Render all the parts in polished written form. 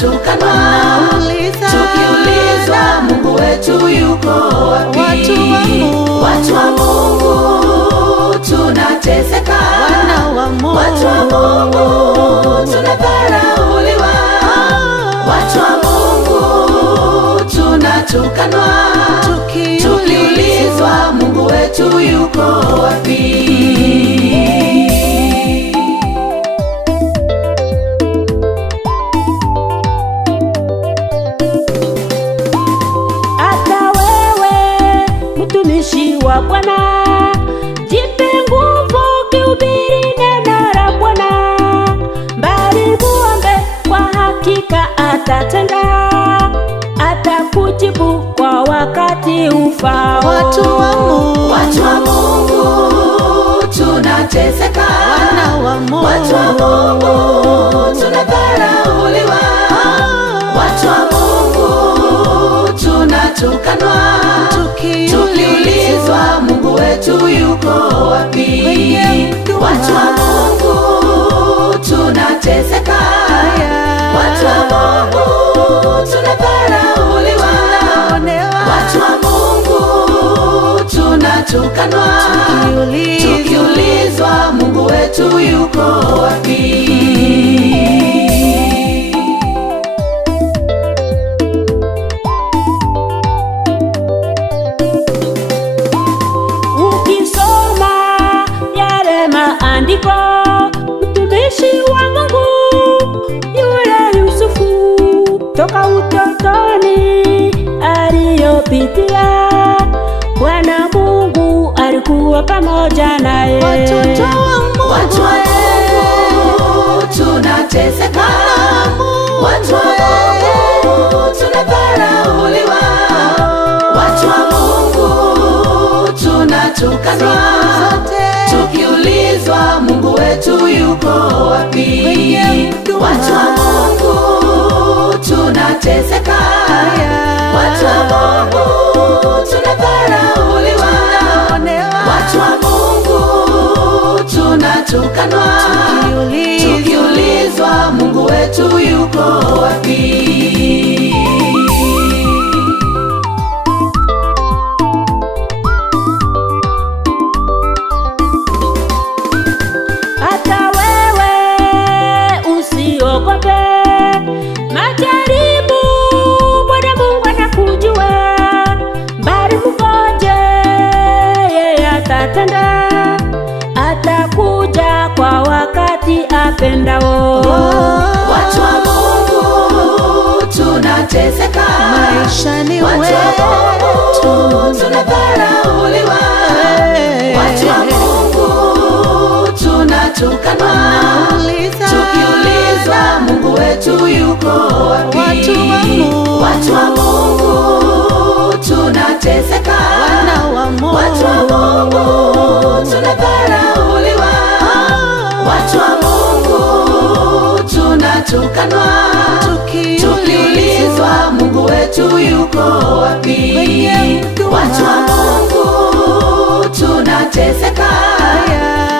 tunatukanwa, tukiulizwa Mungu wetu yuko wapi? Watu wa Mungu tunateseka, watu wa Mungu tunadharauliwa, watu wa Mungu tunatukanwa, tukiulizwa Mungu wetu yuko wapi? Wa Bwana, jipe nguvu kuhubiri neno la Bwana, bali muombe, kwa hakika atatenda, atakujibu kwa wakati ufao. Watu wa Mungu tunateseka, watu wa Mungu tunadharauliwa, watu wa Mungu tunatukanwa, tukiulizwa Mungu wetu yuko wapi? Watu wa Mungu tunateseka, watu wa Mungu tunadharauliwa, watu wa Mungu tunatukanwa, tukiulizwa Mungu wetu yuko wapi? Andiko, mtumishi wa Mungu yule Yusufu, toka utotoni aliyopitia, Bwana Mungu alikuwa pamoja naye. Watu wa Mungu tunateseka, watu wa Mungu tunadharauliwa, watu wa Mungu tunatukanwa, tukiulizwa Mungu wetu yuko wapi? Watu wa Mungu tunateseka, watu wa Mungu tunadharauliwa, watu wa Mungu tunatukanwa, tukiulizwa Mungu wetu yuko wapi? Majaribu, Bwana Mungu anakujua, bali mngoje, yeye atatenda, atakuja kwa wakati apendao. Watu wa Mungu tunateseka, maishani wetu tunadharauliwa, watu wa Mungu tunatukanwa, tukiulizwa Mungu wetu yuko wapi? Watu wa Mungu tunateseka, watu wa Mungu tunadharauliwa, watu wa Mungu tunatukanwa, tukiulizwa Mungu wetu yuko wapi? Watu wa Mungu tunateseka,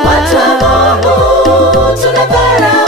watu wa Mungu tunadharauliwa,